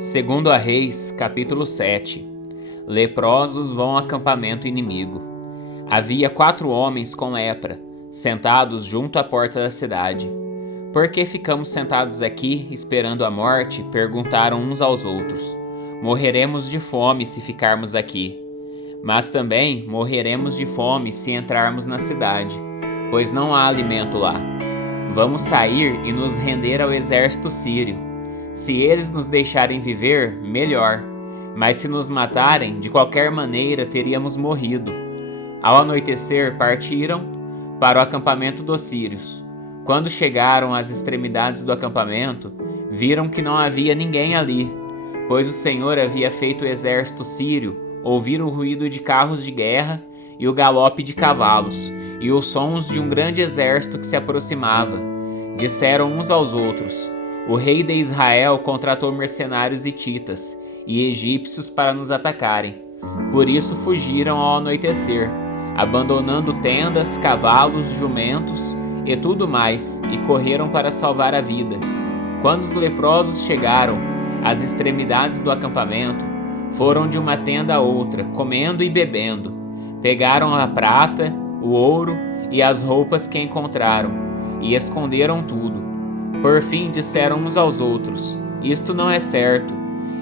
Segundo a Reis, capítulo 7. Leprosos vão ao acampamento inimigo. Havia 4 homens com lepra, sentados junto à porta da cidade. Por que ficamos sentados aqui, esperando a morte? Perguntaram uns aos outros. Morreremos de fome se ficarmos aqui. Mas também morreremos de fome se entrarmos na cidade, pois não há alimento lá. Vamos sair e nos render ao exército sírio. Se eles nos deixarem viver, melhor, mas se nos matarem, de qualquer maneira teríamos morrido. Ao anoitecer, partiram para o acampamento dos sírios. Quando chegaram às extremidades do acampamento, viram que não havia ninguém ali, pois o Senhor havia feito o exército sírio ouvir o ruído de carros de guerra e o galope de cavalos, e os sons de um grande exército que se aproximava. Disseram uns aos outros: o rei de Israel contratou mercenários hititas e egípcios para nos atacarem. Por isso fugiram ao anoitecer, abandonando tendas, cavalos, jumentos e tudo mais, e correram para salvar a vida. Quando os leprosos chegaram às extremidades do acampamento, foram de uma tenda a outra, comendo e bebendo. Pegaram a prata, o ouro e as roupas que encontraram, e esconderam tudo. Por fim disseram uns aos outros: isto não é certo.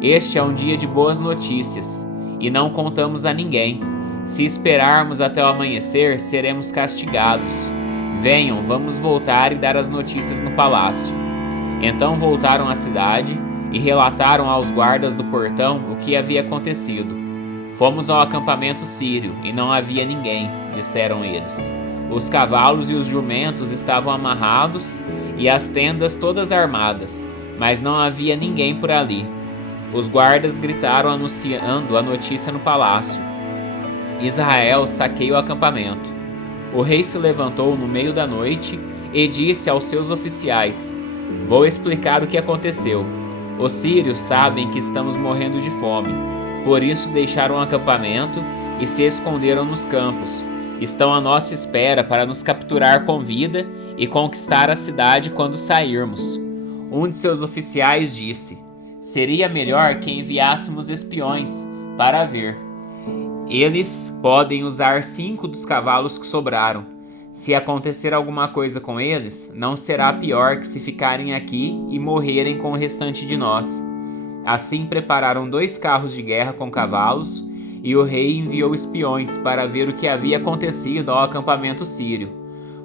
Este é um dia de boas notícias, e não contamos a ninguém. Se esperarmos até o amanhecer, seremos castigados. Venham, vamos voltar e dar as notícias no palácio. Então voltaram à cidade e relataram aos guardas do portão o que havia acontecido. Fomos ao acampamento sírio e não havia ninguém, disseram eles. Os cavalos e os jumentos estavam amarrados e as tendas todas armadas, mas não havia ninguém por ali. Os guardas gritaram anunciando a notícia no palácio: Israel saqueia o acampamento. O rei se levantou no meio da noite e disse aos seus oficiais: vou explicar o que aconteceu. Os sírios sabem que estamos morrendo de fome, por isso deixaram o acampamento e se esconderam nos campos. Estão à nossa espera para nos capturar com vida e conquistar a cidade quando sairmos. Um de seus oficiais disse: seria melhor que enviássemos espiões para ver. Eles podem usar 5 dos cavalos que sobraram. Se acontecer alguma coisa com eles, não será pior que se ficarem aqui e morrerem com o restante de nós. Assim prepararam 2 carros de guerra com cavalos, e o rei enviou espiões para ver o que havia acontecido ao acampamento sírio.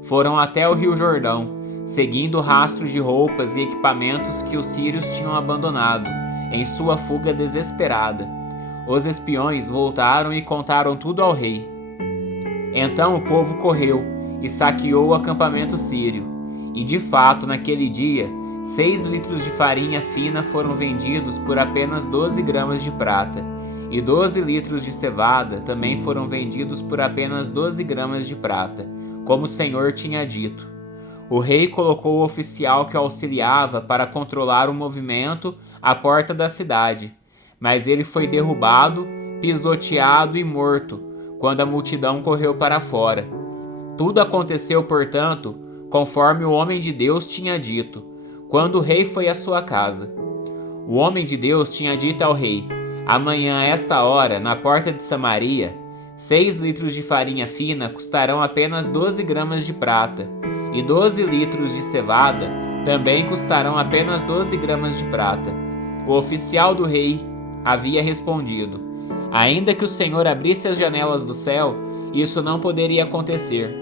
Foram até o rio Jordão, seguindo o rastro de roupas e equipamentos que os sírios tinham abandonado, em sua fuga desesperada. Os espiões voltaram e contaram tudo ao rei. Então o povo correu e saqueou o acampamento sírio. E de fato, naquele dia, 6 litros de farinha fina foram vendidos por apenas 12 gramas de prata. E 12 litros de cevada também foram vendidos por apenas 12 gramas de prata, como o Senhor tinha dito. O rei colocou o oficial que o auxiliava para controlar o movimento à porta da cidade, mas ele foi derrubado, pisoteado e morto quando a multidão correu para fora. Tudo aconteceu, portanto, conforme o homem de Deus tinha dito, quando o rei foi à sua casa. O homem de Deus tinha dito ao rei: amanhã, a esta hora, na porta de Samaria, 6 litros de farinha fina custarão apenas 12 gramas de prata, e 12 litros de cevada também custarão apenas 12 gramas de prata. O oficial do rei havia respondido: ainda que o Senhor abrisse as janelas do céu, isso não poderia acontecer.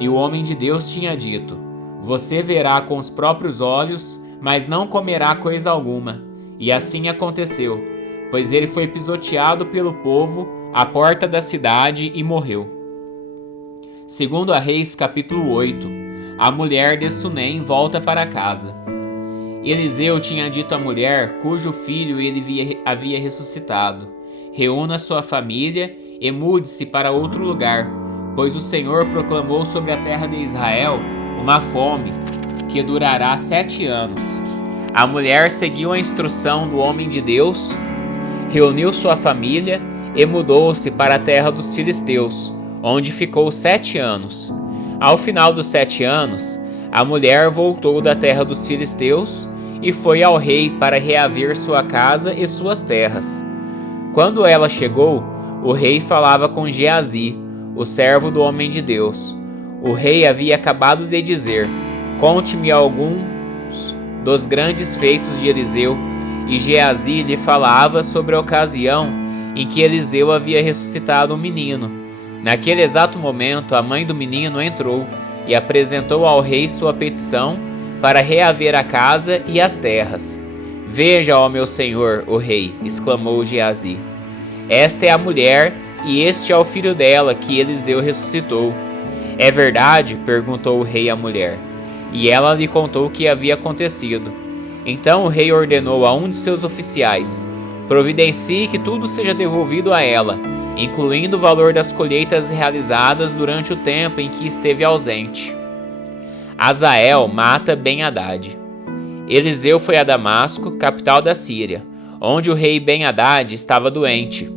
E o homem de Deus tinha dito: você verá com os próprios olhos, mas não comerá coisa alguma. E assim aconteceu, pois ele foi pisoteado pelo povo à porta da cidade e morreu. Segundo a Reis, capítulo 8, a mulher de Sunem volta para casa. Eliseu tinha dito à mulher cujo filho ele havia ressuscitado: reúna sua família e mude-se para outro lugar, pois o Senhor proclamou sobre a terra de Israel uma fome que durará 7 anos. A mulher seguiu a instrução do homem de Deus, reuniu sua família e mudou-se para a terra dos filisteus, onde ficou 7 anos. Ao final dos 7 anos, a mulher voltou da terra dos filisteus e foi ao rei para reaver sua casa e suas terras. Quando ela chegou, o rei falava com Geazi, o servo do homem de Deus. O rei havia acabado de dizer: conte-me alguns dos grandes feitos de Eliseu, e Geazi lhe falava sobre a ocasião em que Eliseu havia ressuscitado um menino. Naquele exato momento, a mãe do menino entrou e apresentou ao rei sua petição para reaver a casa e as terras. Veja, ó meu senhor, o rei, exclamou Geazi. Esta é a mulher e este é o filho dela que Eliseu ressuscitou. É verdade? Perguntou o rei à mulher. E ela lhe contou o que havia acontecido. Então o rei ordenou a um de seus oficiais: providencie que tudo seja devolvido a ela, incluindo o valor das colheitas realizadas durante o tempo em que esteve ausente. Hazael mata Ben-Hadad. Eliseu foi a Damasco, capital da Síria, onde o rei Ben-Hadad estava doente.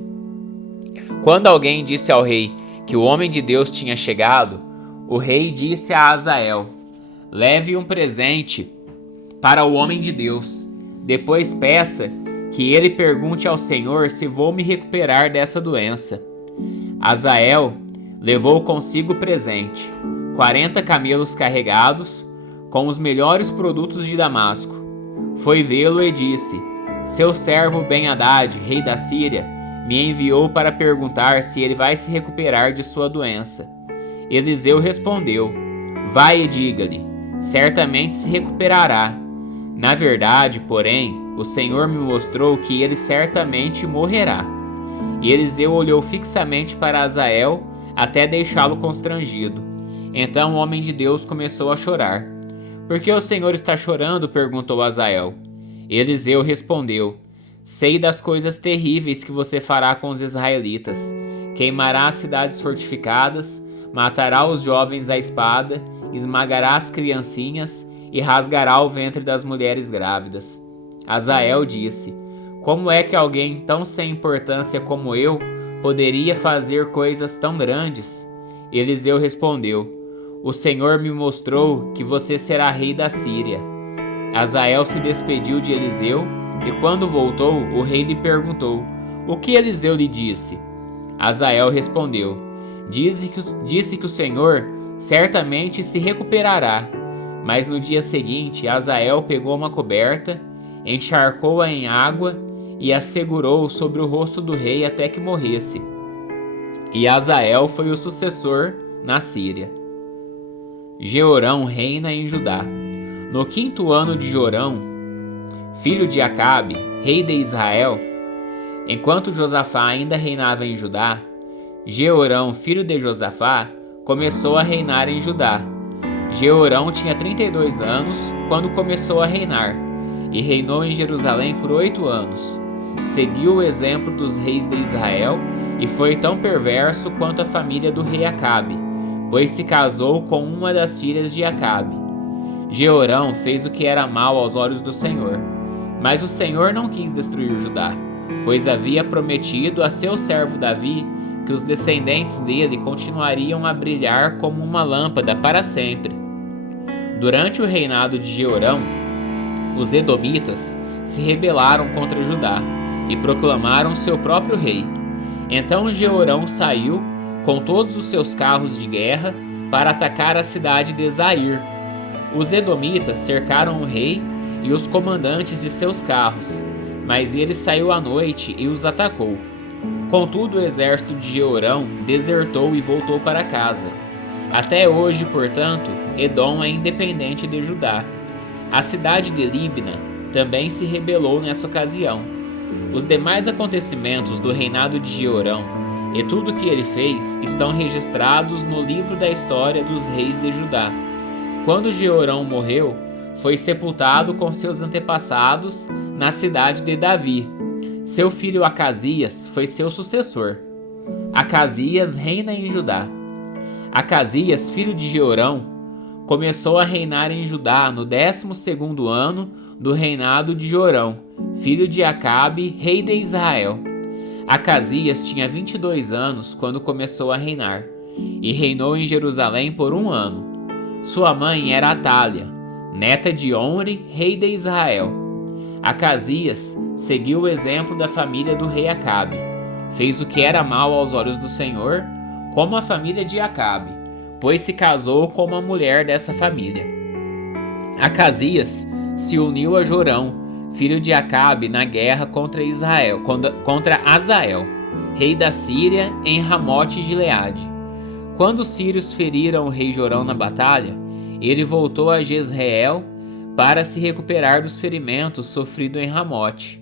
Quando alguém disse ao rei que o homem de Deus tinha chegado, o rei disse a Hazael: leve um presente para o homem de Deus. Depois peça que ele pergunte ao Senhor se vou me recuperar dessa doença. Hazael levou consigo o presente: 40 camelos carregados com os melhores produtos de Damasco. Foi vê-lo e disse: seu servo Ben-Hadad, rei da Síria, me enviou para perguntar se ele vai se recuperar de sua doença. Eliseu respondeu: vai e diga-lhe, certamente se recuperará. Na verdade, porém, o Senhor me mostrou que ele certamente morrerá. E Eliseu olhou fixamente para Hazael até deixá-lo constrangido. Então o homem de Deus começou a chorar. Por que o Senhor está chorando? Perguntou Hazael. Eliseu respondeu: sei das coisas terríveis que você fará com os israelitas. Queimará as cidades fortificadas, matará os jovens à espada, esmagará as criancinhas e rasgará o ventre das mulheres grávidas. Hazael disse: como é que alguém tão sem importância como eu poderia fazer coisas tão grandes? Eliseu respondeu: o Senhor me mostrou que você será rei da Síria. Hazael se despediu de Eliseu e quando voltou, o rei lhe perguntou: o que Eliseu lhe disse? Hazael respondeu: disse que o Senhor certamente se recuperará. Mas no dia seguinte, Hazael pegou uma coberta, encharcou-a em água e a segurou sobre o rosto do rei até que morresse. E Hazael foi o sucessor na Síria. Jeorão reina em Judá. No 5º ano de Jorão, filho de Acabe, rei de Israel, enquanto Josafá ainda reinava em Judá, Jeorão, filho de Josafá, começou a reinar em Judá. Jeorão tinha 32 anos quando começou a reinar, e reinou em Jerusalém por 8 anos. Seguiu o exemplo dos reis de Israel e foi tão perverso quanto a família do rei Acabe, pois se casou com uma das filhas de Acabe. Jeorão fez o que era mal aos olhos do Senhor, mas o Senhor não quis destruir Judá, pois havia prometido a seu servo Davi que os descendentes dele continuariam a brilhar como uma lâmpada para sempre. Durante o reinado de Jeorão, os edomitas se rebelaram contra Judá e proclamaram seu próprio rei. Então Jeorão saiu com todos os seus carros de guerra para atacar a cidade de Zair. Os edomitas cercaram o rei e os comandantes de seus carros, mas ele saiu à noite e os atacou. Contudo, o exército de Jeorão desertou e voltou para casa. Até hoje, portanto, Edom é independente de Judá. A cidade de Líbna também se rebelou nessa ocasião. Os demais acontecimentos do reinado de Jeorão e tudo o que ele fez estão registrados no livro da história dos reis de Judá. Quando Jeorão morreu, foi sepultado com seus antepassados na cidade de Davi. Seu filho Acasias foi seu sucessor. Acasias reina em Judá. Acasias, filho de Jeorão, começou a reinar em Judá no 12º ano do reinado de Jorão, filho de Acabe, rei de Israel. Acasias tinha 22 anos quando começou a reinar, e reinou em Jerusalém por 1 ano. Sua mãe era Atália, neta de Omri, rei de Israel. Acasias seguiu o exemplo da família do rei Acabe. Fez o que era mal aos olhos do Senhor, como a família de Acabe, pois se casou com uma mulher dessa família. Acasias se uniu a Jorão, filho de Acabe, na guerra contra Azael, rei da Síria, em Ramote-Gileade. Quando os sírios feriram o rei Jorão na batalha, ele voltou a Jezreel para se recuperar dos ferimentos sofridos em Ramote.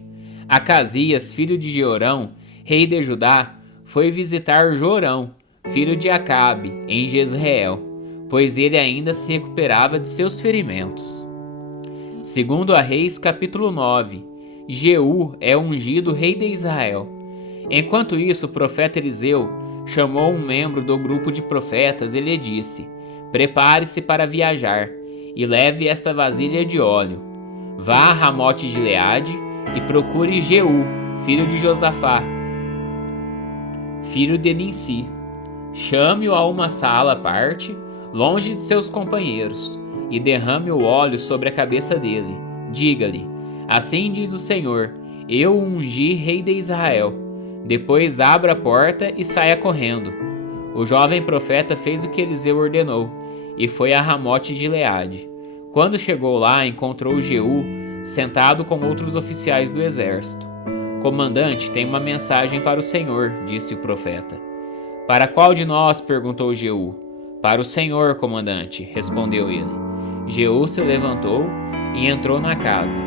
Acasias, filho de Jorão, rei de Judá, foi visitar Jorão, filho de Acabe, em Jezreel, pois ele ainda se recuperava de seus ferimentos. Segundo a Reis, capítulo 9, Jeú é ungido rei de Israel. Enquanto isso, o profeta Eliseu chamou um membro do grupo de profetas e lhe disse: prepare-se para viajar e leve esta vasilha de óleo. Vá a Ramote-Gileade e procure Jeú, filho de Josafá, filho de Ninsi. Chame-o a uma sala à parte, longe de seus companheiros, e derrame o óleo sobre a cabeça dele. Diga-lhe: assim diz o Senhor, eu o ungi rei de Israel. Depois abra a porta e saia correndo. O jovem profeta fez o que Eliseu ordenou e foi a Ramote-Gileade. Quando chegou lá, encontrou Jeú sentado com outros oficiais do exército. Comandante, tem uma mensagem para o Senhor, disse o profeta. Para qual de nós? Perguntou Jeú. Para o Senhor, comandante, respondeu ele. Jeú se levantou e entrou na casa.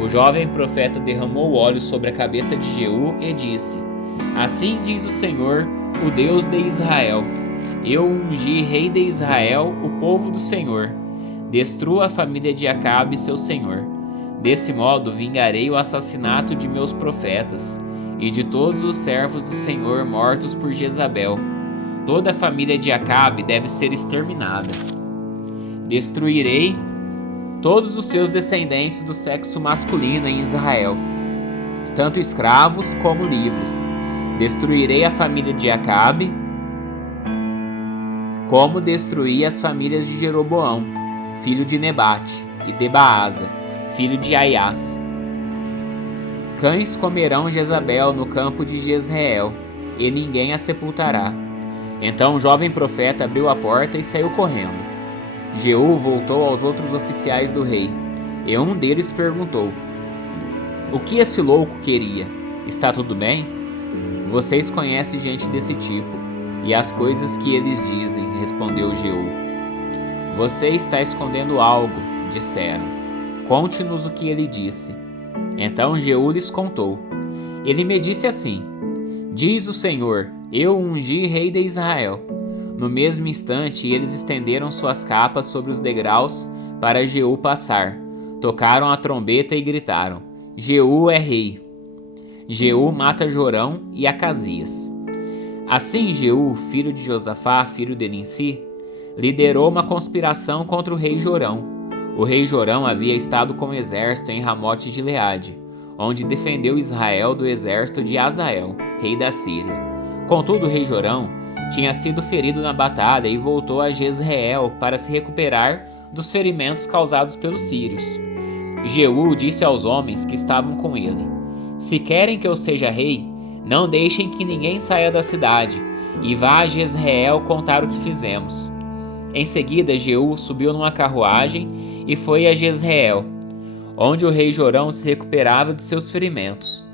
O jovem profeta derramou óleo sobre a cabeça de Jeú e disse: assim diz o Senhor, o Deus de Israel, eu ungi rei de Israel, o povo do Senhor. Destrua a família de Acabe, seu senhor. Desse modo vingarei o assassinato de meus profetas e de todos os servos do Senhor mortos por Jezabel. Toda a família de Acabe deve ser exterminada. Destruirei todos os seus descendentes do sexo masculino em Israel, tanto escravos como livres. Destruirei a família de Acabe, como destruí as famílias de Jeroboão, filho de Nebate, e de Baasa, filho de Aias. Cães comerão Jezabel no campo de Jezreel, e ninguém a sepultará. Então o jovem profeta abriu a porta e saiu correndo. Jeú voltou aos outros oficiais do rei, e um deles perguntou: o que esse louco queria? Está tudo bem? Vocês conhecem gente desse tipo, e as coisas que eles dizem, respondeu Jeú. Você está escondendo algo, disseram. Conte-nos o que ele disse. Então Jeú lhes contou. Ele me disse assim: diz o Senhor, eu ungi rei de Israel. No mesmo instante, eles estenderam suas capas sobre os degraus para Jeú passar. Tocaram a trombeta e gritaram: Jeú é rei. Jeú mata Jorão e Acasias. Assim Jeú, filho de Josafá, filho de Ninsi, liderou uma conspiração contra o rei Jorão. O rei Jorão havia estado com o exército em Ramote-Gileade, onde defendeu Israel do exército de Azael, rei da Síria. Contudo, o rei Jorão tinha sido ferido na batalha e voltou a Jezreel para se recuperar dos ferimentos causados pelos sírios. Jeú disse aos homens que estavam com ele: se querem que eu seja rei, não deixem que ninguém saia da cidade e vá a Jezreel contar o que fizemos. Em seguida, Jeú subiu numa carruagem e foi a Jezreel, onde o rei Jorão se recuperava de seus ferimentos.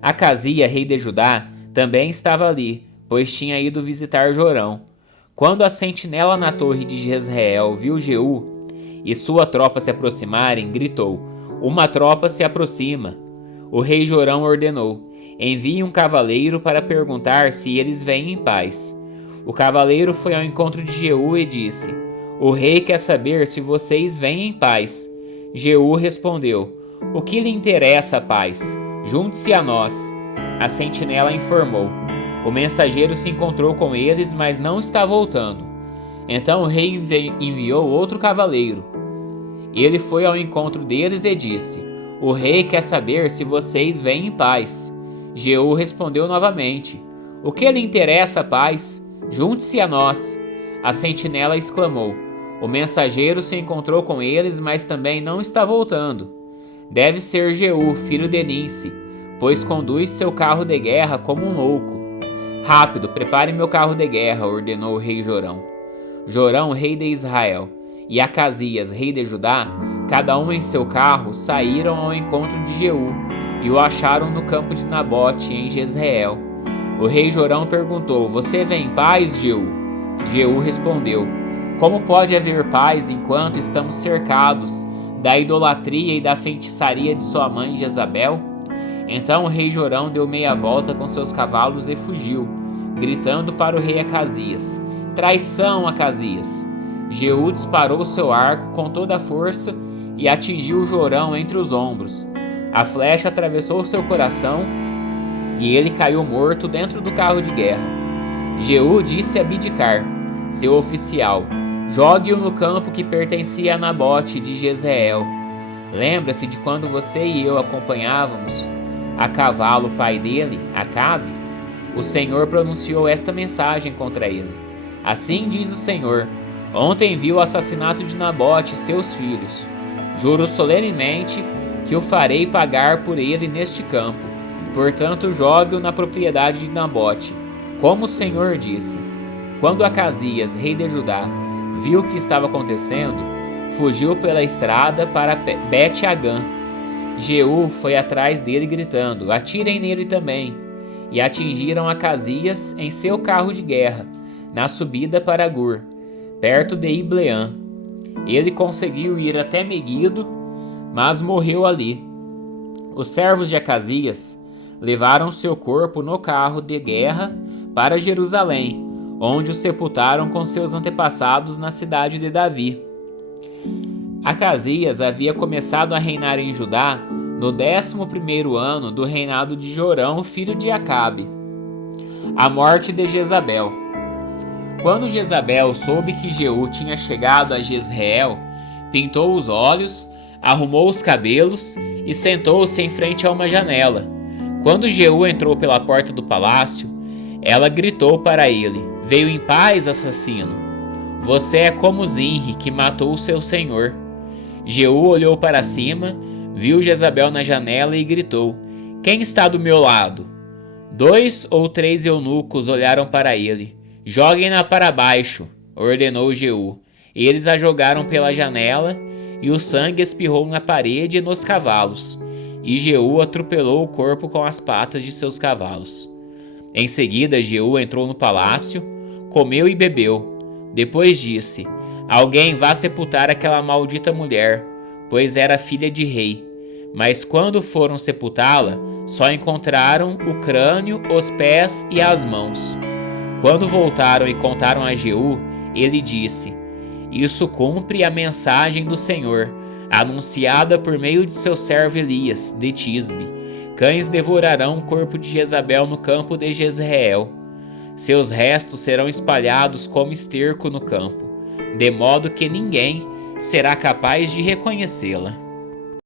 Acasias, rei de Judá, também estava ali, pois tinha ido visitar Jorão. Quando a sentinela na torre de Jezreel viu Jeú e sua tropa se aproximarem, gritou: uma tropa se aproxima. O rei Jorão ordenou: envie um cavaleiro para perguntar se eles vêm em paz. O cavaleiro foi ao encontro de Jeú e disse: o rei quer saber se vocês vêm em paz. Jeú respondeu: o que lhe interessa a paz? Junte-se a nós. A sentinela informou: o mensageiro se encontrou com eles, mas não está voltando. Então o rei enviou outro cavaleiro. Ele foi ao encontro deles e disse: o rei quer saber se vocês vêm em paz. Jeú respondeu novamente: o que lhe interessa a paz? Junte-se a nós. A sentinela exclamou: o mensageiro se encontrou com eles, mas também não está voltando. Deve ser Jeú, filho de Ninsi, pois conduz seu carro de guerra como um louco. Rápido, prepare meu carro de guerra, ordenou o rei Jorão. Jorão, rei de Israel, e Acasias, rei de Judá, cada um em seu carro, saíram ao encontro de Jeú e o acharam no campo de Nabote, em Jezreel. O rei Jorão perguntou: Você vem em paz, Jeú? Jeú respondeu: Como pode haver paz enquanto estamos cercados da idolatria e da feitiçaria de sua mãe Jezabel? Então o rei Jorão deu meia volta com seus cavalos e fugiu, gritando para o rei Acasias: Traição, Acasias! Jeú disparou seu arco com toda a força e atingiu Jorão entre os ombros. A flecha atravessou seu coração e ele caiu morto dentro do carro de guerra. Jeú disse a Bidkar, seu oficial: Jogue-o no campo que pertencia a Nabote de Jezreel. Lembra-se de quando você e eu acompanhávamos a cavalo o pai dele, Acabe? O Senhor pronunciou esta mensagem contra ele. Assim diz o Senhor: Ontem vi o assassinato de Nabote e seus filhos. Juro solenemente que o farei pagar por ele neste campo. Portanto, jogue-o na propriedade de Nabote, como o Senhor disse. Quando Acasias, rei de Judá, viu o que estava acontecendo, fugiu pela estrada para Bet-Agã. Jeú foi atrás dele gritando: Atirem nele também. E atingiram Acasias em seu carro de guerra, na subida para Gur, perto de Ibleã. Ele conseguiu ir até Meguido, mas morreu ali. Os servos de Acasias levaram seu corpo no carro de guerra para Jerusalém, onde o sepultaram com seus antepassados na cidade de Davi. Acasias havia começado a reinar em Judá no 11º ano do reinado de Jorão, filho de Acabe. A morte de Jezabel. Quando Jezabel soube que Jeú tinha chegado a Jezreel, pintou os olhos, arrumou os cabelos e sentou-se em frente a uma janela. Quando Jeú entrou pela porta do palácio, ela gritou para ele: Veio em paz, assassino. Você é como Zinri, que matou seu senhor. Jeú olhou para cima, viu Jezabel na janela e gritou: Quem está do meu lado? 2 ou 3 eunucos olharam para ele. Joguem-na para baixo, ordenou Jeú. Eles a jogaram pela janela e o sangue espirrou na parede e nos cavalos. E Jeú atropelou o corpo com as patas de seus cavalos. Em seguida, Jeú entrou no palácio, comeu e bebeu. Depois disse: Alguém vá sepultar aquela maldita mulher, pois era filha de rei. Mas quando foram sepultá-la, só encontraram o crânio, os pés e as mãos. Quando voltaram e contaram a Jeú, ele disse: Isso cumpre a mensagem do Senhor, anunciada por meio de seu servo Elias, de Tisbe. Cães devorarão o corpo de Jezabel no campo de Jezreel. Seus restos serão espalhados como esterco no campo, de modo que ninguém será capaz de reconhecê-la.